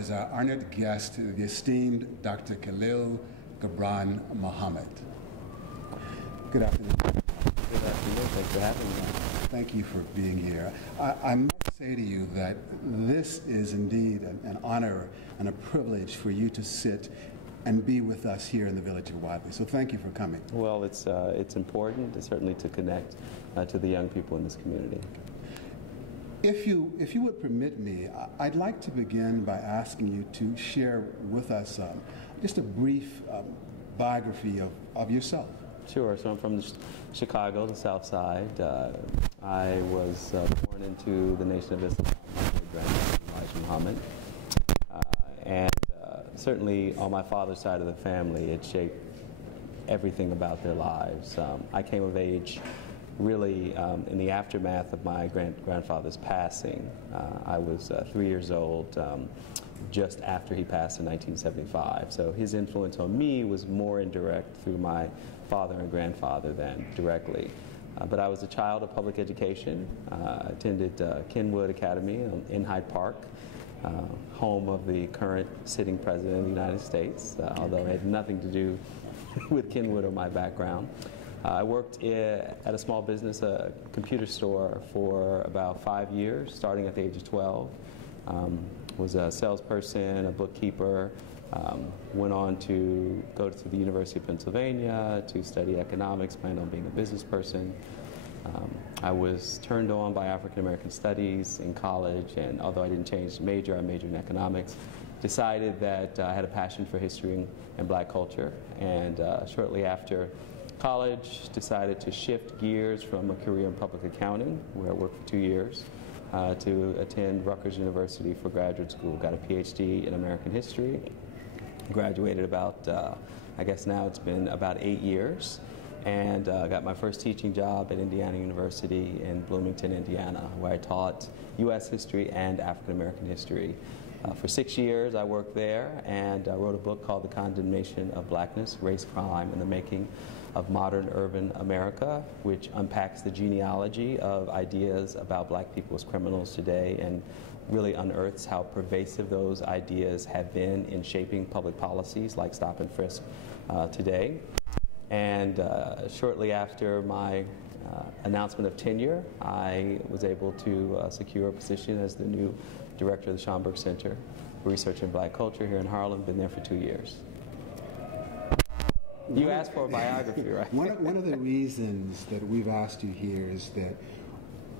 is our honored guest, the esteemed Dr. Khalil Gibran Muhammad. Good afternoon. Good afternoon. Thanks for having me. Thank you for being here. I must say to you that this is indeed an honor and a privilege for you to sit and be with us here in the village of Wadley. So thank you for coming. Well, it's important, certainly, to connect to the young people in this community. If you would permit me, I'd like to begin by asking you to share with us just a brief biography of yourself. Sure. So I'm from Chicago, the South Side. I was born into the Nation of Islam, my grandfather, Muhammad. And certainly on my father's side of the family, it shaped everything about their lives. I came of age really in the aftermath of my grandfather's passing. I was 3 years old just after he passed in 1975. So his influence on me was more indirect through my father and grandfather than directly. But I was a child of public education. Attended Kenwood Academy in Hyde Park, home of the current sitting president of the United States, although it had nothing to do with Kenwood or my background. I worked at a small business, a computer store, for about 5 years, starting at the age of 12. Was a salesperson, a bookkeeper, went on to go to the University of Pennsylvania to study economics, planned on being a business person. I was turned on by African American studies in college, and although I didn't change major, I majored in economics. Decided that I had a passion for history and black culture, and shortly after college decided to shift gears from a career in public accounting, where I worked for 2 years, to attend Rutgers University for graduate school. Got a PhD in American history. Graduated about, I guess now it's been about 8 years, and got my first teaching job at Indiana University in Bloomington, Indiana, where I taught U.S. history and African American history. For 6 years I worked there, and wrote a book called The Condemnation of Blackness, Race, Crime, and the Making of Modern Urban America, which unpacks the genealogy of ideas about black people as criminals today and really unearths how pervasive those ideas have been in shaping public policies like stop and frisk today. And shortly after my announcement of tenure, I was able to secure a position as the new director of the Shomburg Center for Research in Black Culture here in Harlem. Been there for 2 years. You asked for a biography, right? One of the reasons that we've asked you here is that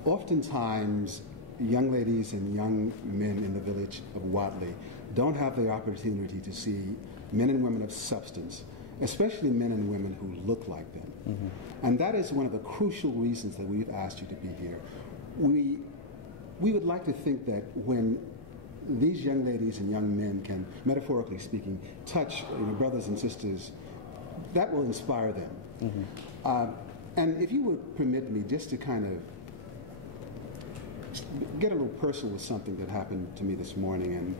oftentimes young ladies and young men in the village of Wadley don't have the opportunity to see men and women of substance, especially men and women who look like them. Mm-hmm. And that is one of the crucial reasons that we've asked you to be here. We would like to think that when these young ladies and young men can, metaphorically speaking, touch brothers and sisters, that will inspire them. Mm-hmm. And if you would permit me just to kind of get a little personal with something that happened to me this morning, and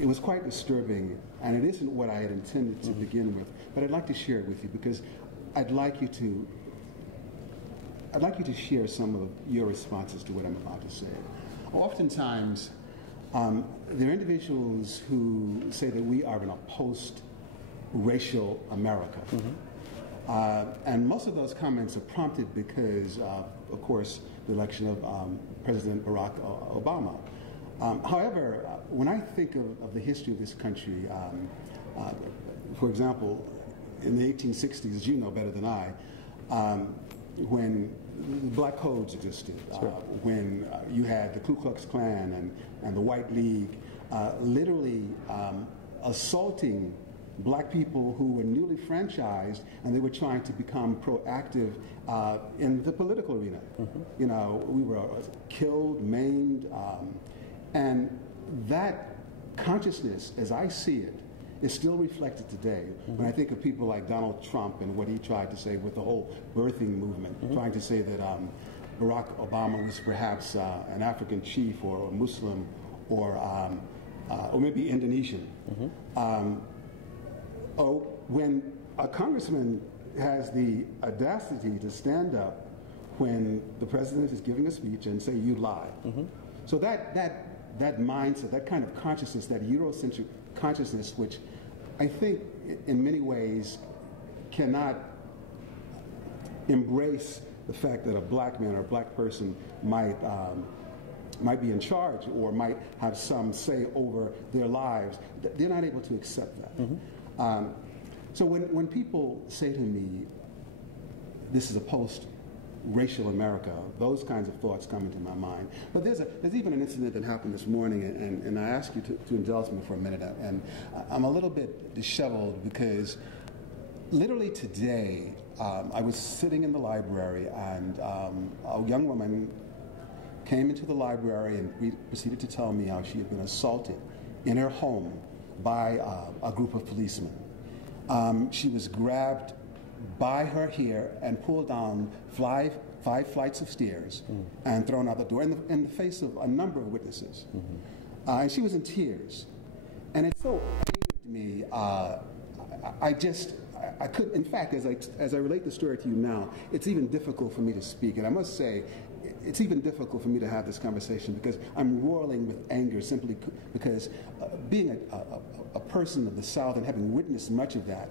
it was quite disturbing, and it isn't what I had intended to begin with, but I'd like to share it with you because I'd like you to share some of your responses to what I'm about to say. Oftentimes, there are individuals who say that we are in a post-racial America. Mm-hmm. And most of those comments are prompted because of course, the election of President Barack Obama. However, when I think of the history of this country, for example, in the 1860s, as you know better than I, when black codes existed, sure. When you had the Ku Klux Klan and the White League literally assaulting black people who were newly franchised, and they were trying to become proactive in the political arena. Mm-hmm. You know, we were killed, maimed, and that consciousness, as I see it, is still reflected today. Mm-hmm. When I think of people like Donald Trump and what he tried to say with the whole birthing movement, mm-hmm. trying to say that Barack Obama was perhaps an African chief or a Muslim or maybe Indonesian. Mm-hmm. Or when a congressman has the audacity to stand up when the president is giving a speech and say, "You lie." Mm-hmm. So that that mindset, that kind of consciousness, that Eurocentric consciousness, which I think in many ways cannot embrace the fact that a black man or a black person might be in charge or might have some say over their lives. They're not able to accept that. Mm-hmm. So when people say to me, this is a post-racial America, those kinds of thoughts come into my mind. But there's even an incident that happened this morning, and I ask you to indulge me for a minute. And I'm a little bit disheveled because literally today, I was sitting in the library, and a young woman came into the library and proceeded to tell me how she had been assaulted in her home by a group of policemen. She was grabbed by her hair and pulled down five flights of stairs and thrown out the door in the face of a number of witnesses. Mm-hmm. And she was in tears. And it so angered me. I could, in fact, as I relate the story to you now, it's even difficult for me to speak. And I must say, it's even difficult for me to have this conversation because I'm roiling with anger simply because being a person of the South and having witnessed much of that,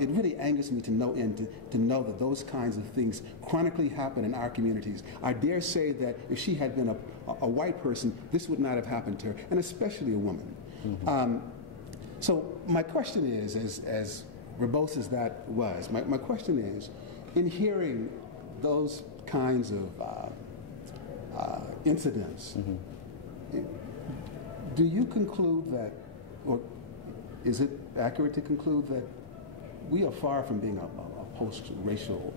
it really angers me to no end to know that those kinds of things chronically happen in our communities. I dare say that if she had been a white person, this would not have happened to her, and especially a woman. Mm-hmm. So my question is, as verbose as that was, my question is, in hearing those kinds of incidents, mm-hmm. Do you conclude that, or is it accurate to conclude that we are far from being a post-racial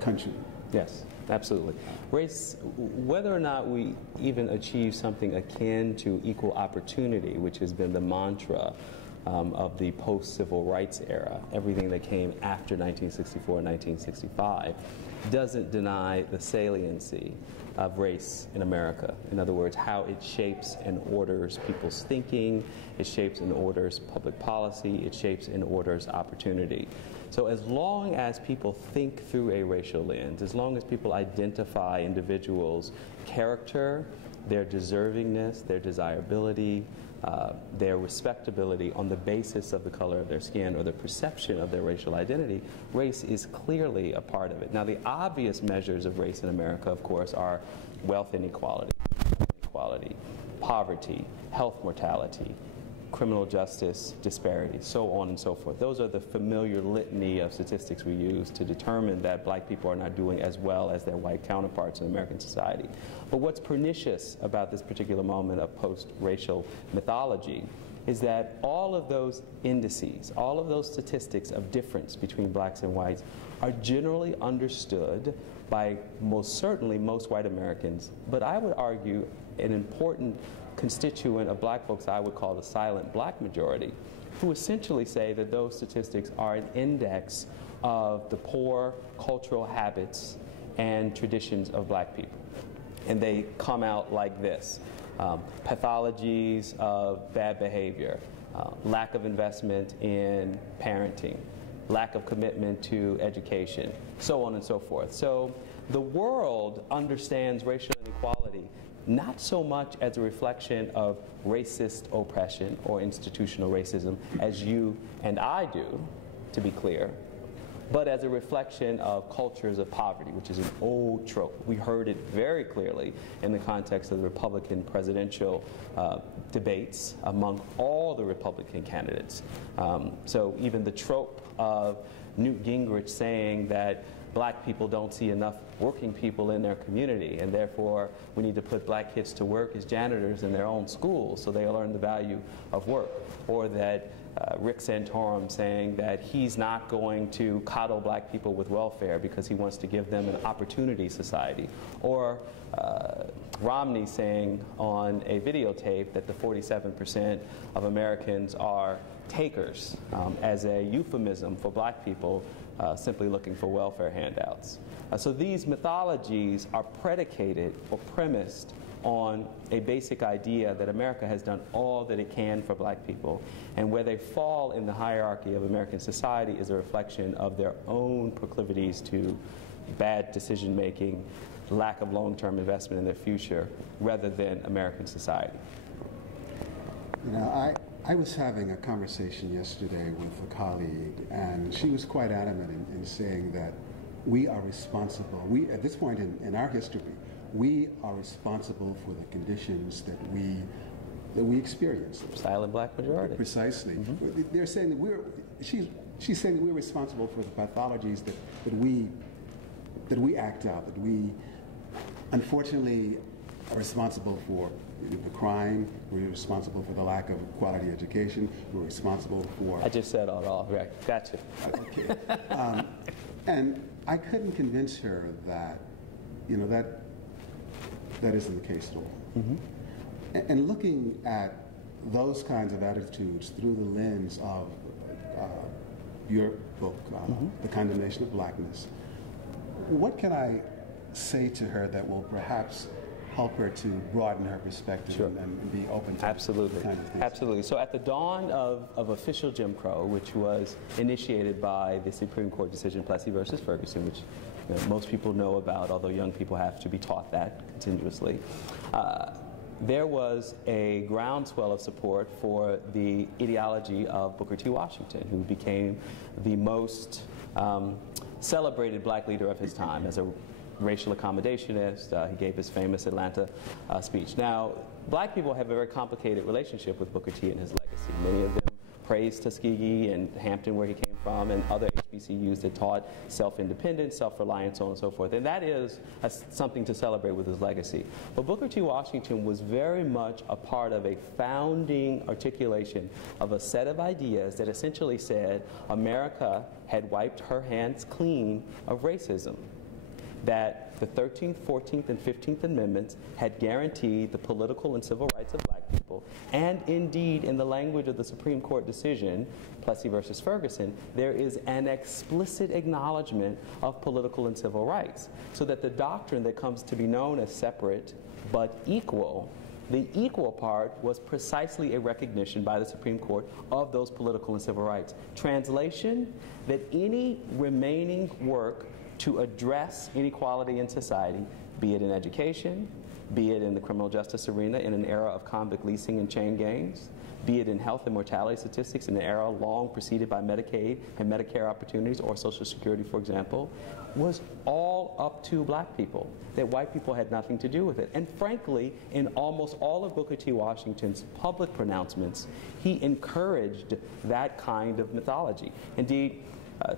country? Yes, absolutely. Race, whether or not we even achieve something akin to equal opportunity, which has been the mantra of the post-civil rights era, everything that came after 1964 and 1965, doesn't deny the saliency of race in America. In other words, how it shapes and orders people's thinking, it shapes and orders public policy, it shapes and orders opportunity. So as long as people think through a racial lens, as long as people identify individuals' character, their deservingness, their desirability, their respectability on the basis of the color of their skin or the perception of their racial identity, race is clearly a part of it. Now, the obvious measures of race in America, of course, are wealth inequality, poverty, health mortality, criminal justice disparity, so on and so forth. Those are the familiar litany of statistics we use to determine that black people are not doing as well as their white counterparts in American society. But what's pernicious about this particular moment of post-racial mythology is that all of those indices, all of those statistics of difference between blacks and whites are generally understood by most certainly most white Americans, but I would argue an important constituent of black folks I would call the silent black majority, who essentially say that those statistics are an index of the poor cultural habits and traditions of black people. And they come out like this: pathologies of bad behavior, lack of investment in parenting, lack of commitment to education, so on and so forth. So the world understands racial inequality not so much as a reflection of racist oppression or institutional racism, as you and I do, to be clear, but as a reflection of cultures of poverty, which is an old trope. We heard it very clearly in the context of the Republican presidential debates among all the Republican candidates. So even the trope of Newt Gingrich saying that black people don't see enough working people in their community, and therefore we need to put black kids to work as janitors in their own schools so they learn the value of work. Or that Rick Santorum saying that he's not going to coddle black people with welfare because he wants to give them an opportunity society. Or Romney saying on a videotape that the 47% of Americans are takers as a euphemism for black people simply looking for welfare handouts. So these mythologies are predicated or premised on a basic idea that America has done all that it can for black people, and where they fall in the hierarchy of American society is a reflection of their own proclivities to bad decision-making, lack of long-term investment in their future, rather than American society. You know, I was having a conversation yesterday with a colleague, and she was quite adamant in saying that we are responsible. We, at this point in our history, we are responsible for the conditions that we experience. Silent black majority. Precisely. Mm-hmm. They're saying that she's saying that we're responsible for the pathologies that we act out, that we unfortunately are responsible for the crime, we're responsible for the lack of quality education, we're responsible for... I just said all right. Gotcha. Okay. And I couldn't convince her that, you know, that isn't the case at all. Mm-hmm. And looking at those kinds of attitudes through the lens of your book, mm-hmm. The Condemnation of Blackness, what can I say to her that will perhaps help her to broaden her perspective, sure. and be open to absolutely. Kind of things? Absolutely. So at the dawn of official Jim Crow, which was initiated by the Supreme Court decision Plessy versus Ferguson, which most people know about, although young people have to be taught that continuously, there was a groundswell of support for the ideology of Booker T. Washington, who became the most celebrated black leader of his time as a racial accommodationist. He gave his famous Atlanta speech. Now, black people have a very complicated relationship with Booker T and his legacy. Many of them praised Tuskegee and Hampton, where he came from, and other HBCUs that taught self-independence, self-reliance, so on and so forth. And that is something to celebrate with his legacy. But Booker T. Washington was very much a part of a founding articulation of a set of ideas that essentially said America had wiped her hands clean of racism, that the 13th, 14th, and 15th Amendments had guaranteed the political and civil rights of black people, and indeed, in the language of the Supreme Court decision, Plessy versus Ferguson, there is an explicit acknowledgement of political and civil rights, so that the doctrine that comes to be known as separate but equal, the equal part was precisely a recognition by the Supreme Court of those political and civil rights. Translation, that any remaining work to address inequality in society, be it in education, be it in the criminal justice arena in an era of convict leasing and chain gangs, be it in health and mortality statistics in an era long preceded by Medicaid and Medicare opportunities or Social Security, for example, was all up to black people, that white people had nothing to do with it. And frankly, in almost all of Booker T. Washington's public pronouncements, he encouraged that kind of mythology. Indeed,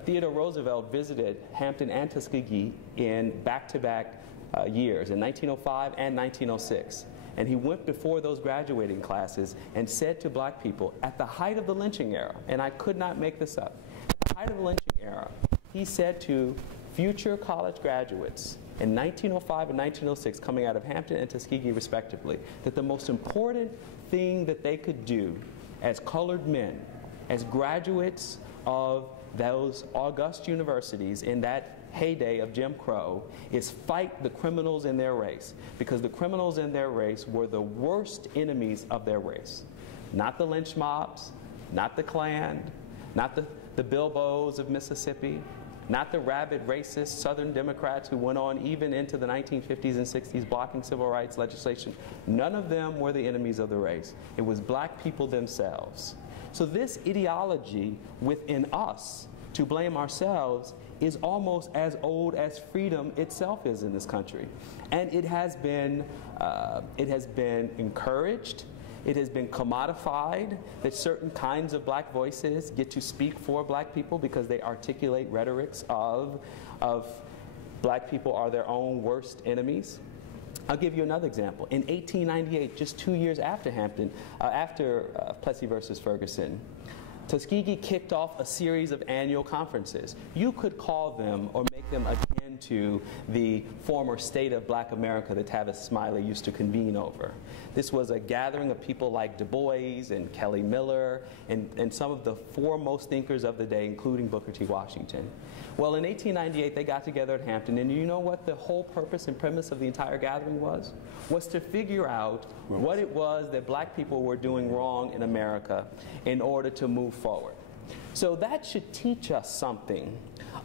Theodore Roosevelt visited Hampton and Tuskegee in back-to-back years, in 1905 and 1906. And he went before those graduating classes and said to black people, at the height of the lynching era, and I could not make this up, at the height of the lynching era, he said to future college graduates in 1905 and 1906, coming out of Hampton and Tuskegee respectively, that the most important thing that they could do as colored men, as graduates of those august universities in that heyday of Jim Crow, is fight the criminals in their race, because the criminals in their race were the worst enemies of their race. Not the lynch mobs, not the Klan, not the Bilbos of Mississippi, not the rabid racist Southern Democrats who went on even into the 1950s and 60s blocking civil rights legislation. None of them were the enemies of the race. It was black people themselves. So this ideology within us to blame ourselves is almost as old as freedom itself is in this country. And it has been encouraged, it has been commodified, that certain kinds of black voices get to speak for black people because they articulate rhetorics of black people are their own worst enemies. I'll give you another example. In 1898, just 2 years after Hampton, after Plessy versus Ferguson, Tuskegee kicked off a series of annual conferences. You could call them or make them akin to the former state of black America that Tavis Smiley used to convene over. This was a gathering of people like Du Bois and Kelly Miller and some of the foremost thinkers of the day, including Booker T. Washington. Well, in 1898, they got together at Hampton, and you know what the whole purpose and premise of the entire gathering was? Was to figure out what it was that black people were doing wrong in America in order to move forward. So that should teach us something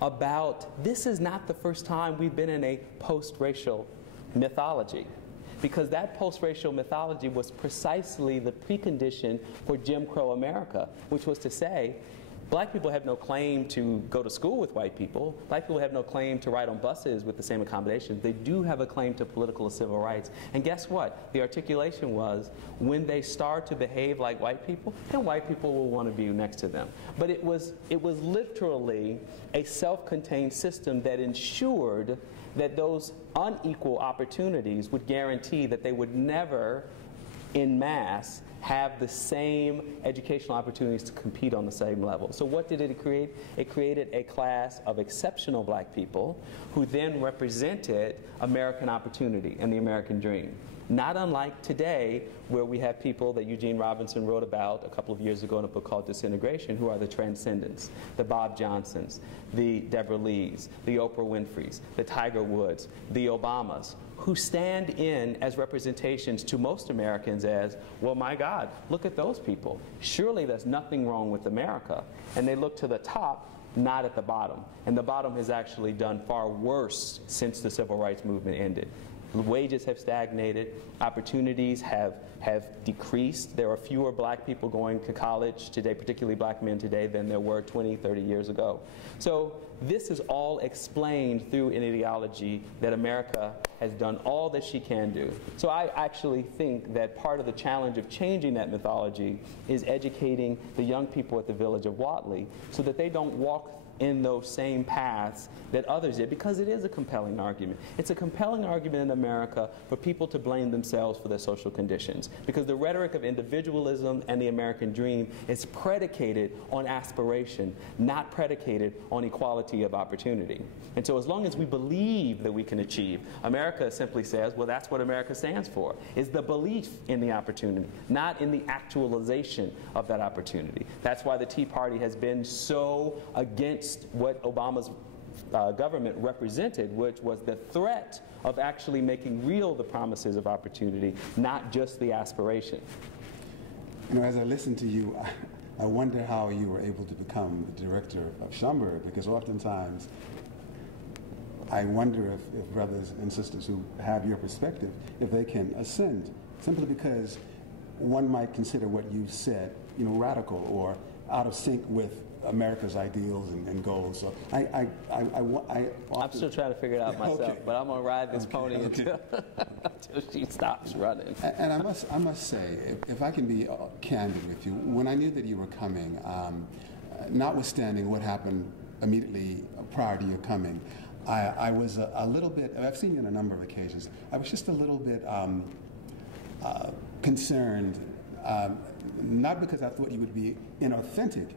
about this is not the first time we've been in a post-racial mythology, because that post-racial mythology was precisely the precondition for Jim Crow America, which was to say, black people have no claim to go to school with white people. Black people have no claim to ride on buses with the same accommodations. They do have a claim to political and civil rights. And guess what? The articulation was, when they start to behave like white people, then white people will want to be next to them. But it was literally a self-contained system that ensured that those unequal opportunities would guarantee that they would never, en masse, have the same educational opportunities to compete on the same level. So what did it create? It created a class of exceptional black people who then represented American opportunity and the American dream. Not unlike today, where we have people that Eugene Robinson wrote about a couple of years ago in a book called Disintegration, who are the Transcendents, the Bob Johnsons, the Deborah Lees, the Oprah Winfreys, the Tiger Woods, the Obamas, who stand in as representations to most Americans as, well, my God, look at those people. Surely there's nothing wrong with America. And they look to the top, not at the bottom. And the bottom has actually done far worse since the civil rights movement ended. Wages have stagnated, opportunities have decreased. There are fewer black people going to college today, particularly black men today, than there were 20, 30 years ago. So this is all explained through an ideology that America has done all that she can do. So I actually think that part of the challenge of changing that mythology is educating the young people at the village of Whatley so that they don't walk in those same paths that others did, because it is a compelling argument. It's a compelling argument in America for people to blame themselves for their social conditions, because the rhetoric of individualism and the American dream is predicated on aspiration, not predicated on equality of opportunity. And so as long as we believe that we can achieve, America simply says, well, that's what America stands for, is the belief in the opportunity, not in the actualization of that opportunity. That's why the Tea Party has been so against what Obama's government represented, which was the threat of actually making real the promises of opportunity, not just the aspiration. You know, as I listen to you, I wonder how you were able to become the director of Shomburg, because oftentimes I wonder if brothers and sisters who have your perspective, if they can ascend, simply because one might consider what you've said, you know, radical or out of sync with America's ideals and goals. So I'm still trying to figure it out myself, okay. But I'm going to ride this pony until she stops running. And I must say, if I can be candid with you, when I knew that you were coming, notwithstanding what happened immediately prior to your coming, I was a little bit, I've seen you on a number of occasions, I was just a little bit concerned, not because I thought you would be inauthentic.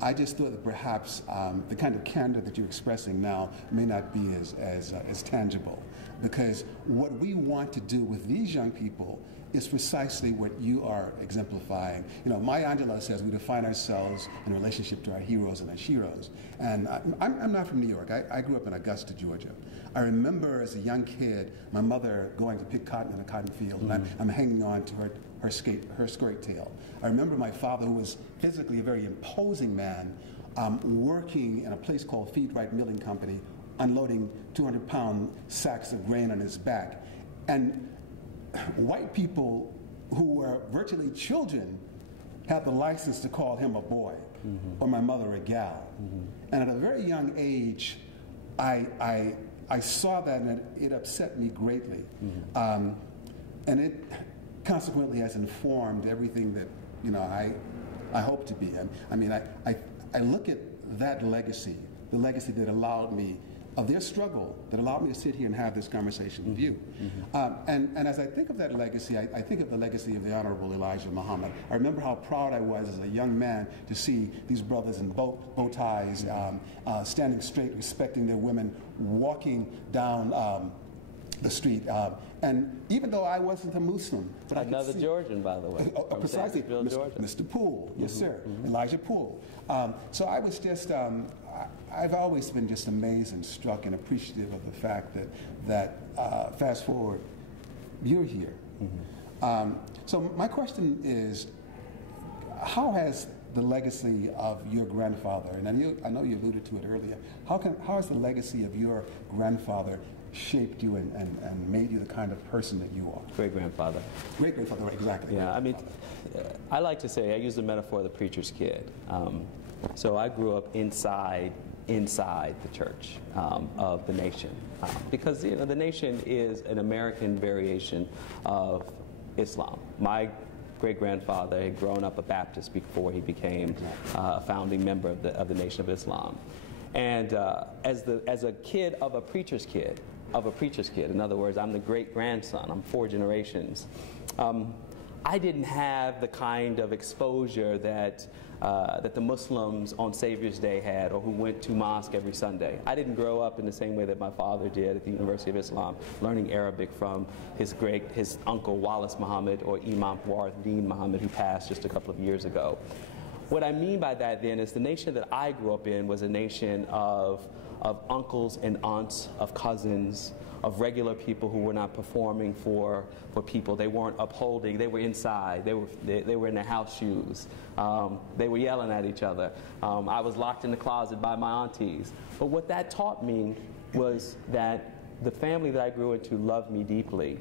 I just thought that perhaps the kind of candor that you're expressing now may not be as tangible, because what we want to do with these young people is precisely what you are exemplifying. You know, Maya Angelou says we define ourselves in relationship to our heroes and our sheroes. And I'm not from New York. I grew up in Augusta, Georgia. I remember as a young kid my mother going to pick cotton in a cotton field, and I'm hanging on to her skirt tail. I remember my father, who was physically a very imposing man, working in a place called Feed Right Milling Company, unloading 200-pound sacks of grain on his back. And white people who were virtually children had the license to call him a boy, or my mother a gal. And at a very young age, I saw that, and it upset me greatly. And it consequently has informed everything that, you know, I hope to be. I mean, I look at that legacy, the legacy that allowed me, of their struggle, that allowed me to sit here and have this conversation with you. And as I think of that legacy, I think of the legacy of the Honorable Elijah Muhammad. I remember how proud I was as a young man to see these brothers in bow ties, standing straight, respecting their women, walking down the street. And even though I wasn't a Muslim, but another Georgian, by the way. Precisely, Mr. Poole, yes sir, Elijah Poole. So I was just, I've always been just amazed and struck and appreciative of the fact that fast forward, you're here. So my question is, how has the legacy of your grandfather, and I know you alluded to it earlier, how has the legacy of your grandfather shaped you and made you the kind of person that you are? Great-grandfather. Great-grandfather, right, exactly. Yeah, I mean, I like to say, I use the metaphor of the preacher's kid. So I grew up inside the church of the nation, because the nation is an American variation of Islam. My great-grandfather had grown up a Baptist before he became a founding member of the Nation of Islam. And as a kid of a preacher's kid, in other words, I'm the great-grandson, I'm 4 generations, I didn't have the kind of exposure that the Muslims on Savior's Day had, or who went to mosque every Sunday. I didn't grow up in the same way that my father did at the University of Islam, learning Arabic from his uncle Wallace Muhammad, or Imam Warathdin Muhammad, who passed just a couple of years ago. What I mean by that then is the nation that I grew up in was a nation of uncles and aunts, of cousins, of regular people who were not performing for people. They weren't upholding. They were inside. They were in their house shoes. They were yelling at each other. I was locked in the closet by my aunties. But what that taught me was that the family that I grew into loved me deeply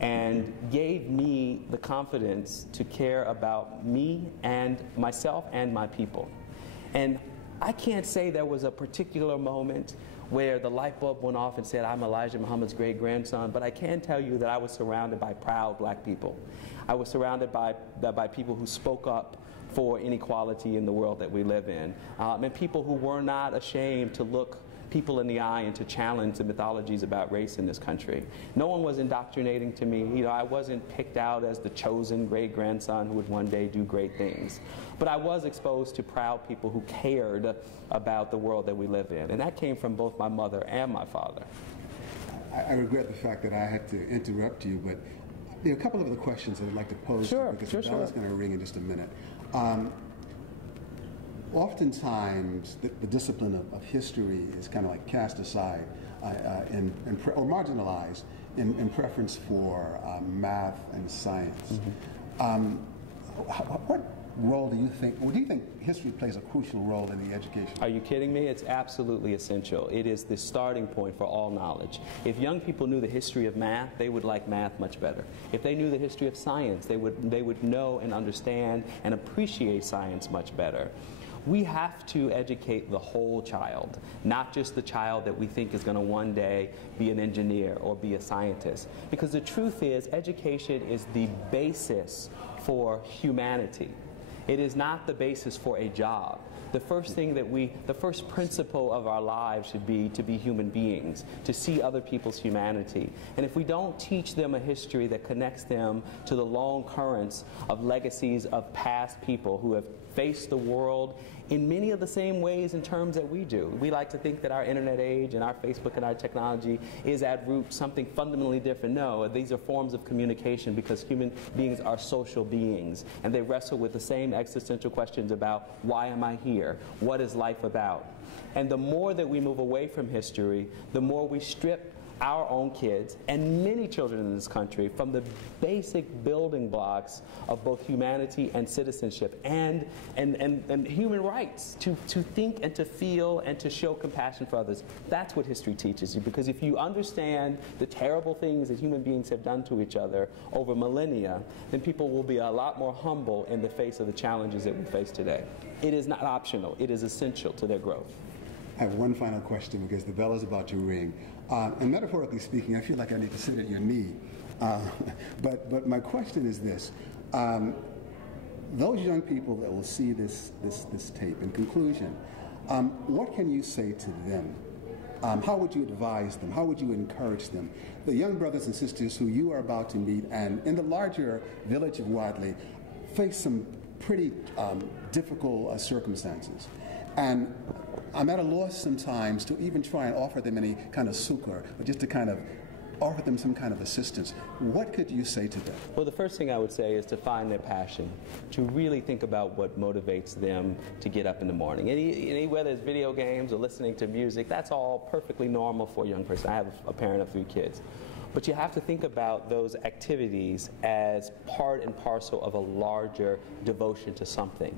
and gave me the confidence to care about me and myself and my people. And I can't say there was a particular moment where the light bulb went off and said, I'm Elijah Muhammad's great-grandson, but I can tell you that I was surrounded by proud black people. I was surrounded by people who spoke up for inequality in the world that we live in, and people who were not ashamed to look people in the eye and to challenge the mythologies about race in this country. No one was indoctrinating to me. I wasn't picked out as the chosen great-grandson who would one day do great things. But I was exposed to proud people who cared about the world that we live in. And that came from both my mother and my father. I regret the fact that I had to interrupt you, but there are a couple of other questions I'd like to pose. Sure, because sure, the bell is going to ring in just a minute. Oftentimes, the discipline of history is kind of like cast aside or marginalized in preference for math and science. Mm-hmm. What role do you think history plays a crucial role in the education? Are you kidding me? It's absolutely essential. It is the starting point for all knowledge. If young people knew the history of math, they would like math much better. If they knew the history of science, they would know and understand and appreciate science much better. We have to educate the whole child, not just the child that we think is going to one day be an engineer or be a scientist. Because the truth is, education is the basis for humanity. It is not the basis for a job. The first principle of our lives should be to be human beings, to see other people's humanity. And if we don't teach them a history that connects them to the long currents of legacies of past people who have faced the world in many of the same ways and terms that we do. We like to think that our internet age and our Facebook and our technology is at root something fundamentally different. No, these are forms of communication because human beings are social beings, and they wrestle with the same existential questions about why am I here? What is life about? And the more that we move away from history, the more we strip our own kids and many children in this country from the basic building blocks of both humanity and citizenship and human rights to think and to feel and to show compassion for others. That's what history teaches you, because if you understand the terrible things that human beings have done to each other over millennia, then people will be a lot more humble in the face of the challenges that we face today. It is not optional. It is essential to their growth. I have one final question because the bell is about to ring. And metaphorically speaking, I feel like I need to sit at your knee. But my question is this. Those young people that will see this tape, in conclusion, what can you say to them? How would you advise them? How would you encourage them? The young brothers and sisters who you are about to meet and in the larger village of Wadley face some pretty difficult circumstances. And I'm at a loss sometimes to even try and offer them any kind of succor, or just to kind of offer them some kind of assistance. What could you say to them? Well, the first thing I would say is to find their passion, to really think about what motivates them to get up in the morning. And whether it's video games or listening to music, that's all perfectly normal for a young person. I have a parent of 3 kids. But you have to think about those activities as part and parcel of a larger devotion to something.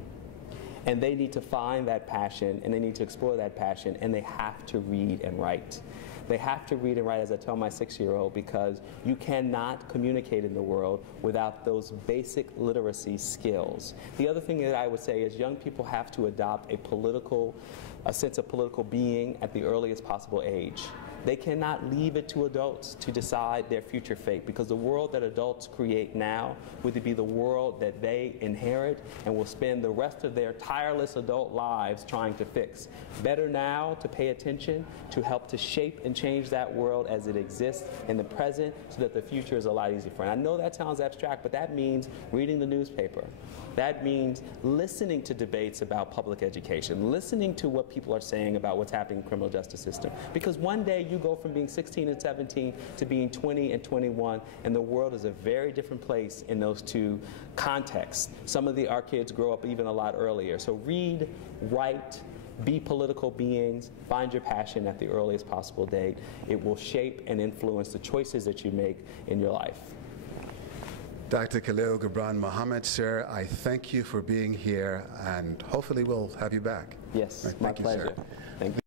And they need to find that passion, and they need to explore that passion, and they have to read and write. They have to read and write, as I tell my 6-year-old, because you cannot communicate in the world without those basic literacy skills. The other thing that I would say is young people have to adopt a sense of political being at the earliest possible age. They cannot leave it to adults to decide their future fate, because the world that adults create now would be the world that they inherit and will spend the rest of their tireless adult lives trying to fix. Better now to pay attention to help to shape and change that world as it exists in the present, so that the future is a lot easier for it. I know that sounds abstract, but that means reading the newspaper. That means listening to debates about public education, listening to what people are saying about what's happening in the criminal justice system. Because one day you go from being 16 and 17 to being 20 and 21, and the world is a very different place in those two contexts. Some of our kids grow up even a lot earlier. So read, write, be political beings, find your passion at the earliest possible date. It will shape and influence the choices that you make in your life. Dr. Khalil Gibran Muhammad, sir, I thank you for being here, and hopefully we'll have you back. Yes, right, my pleasure. Thank you.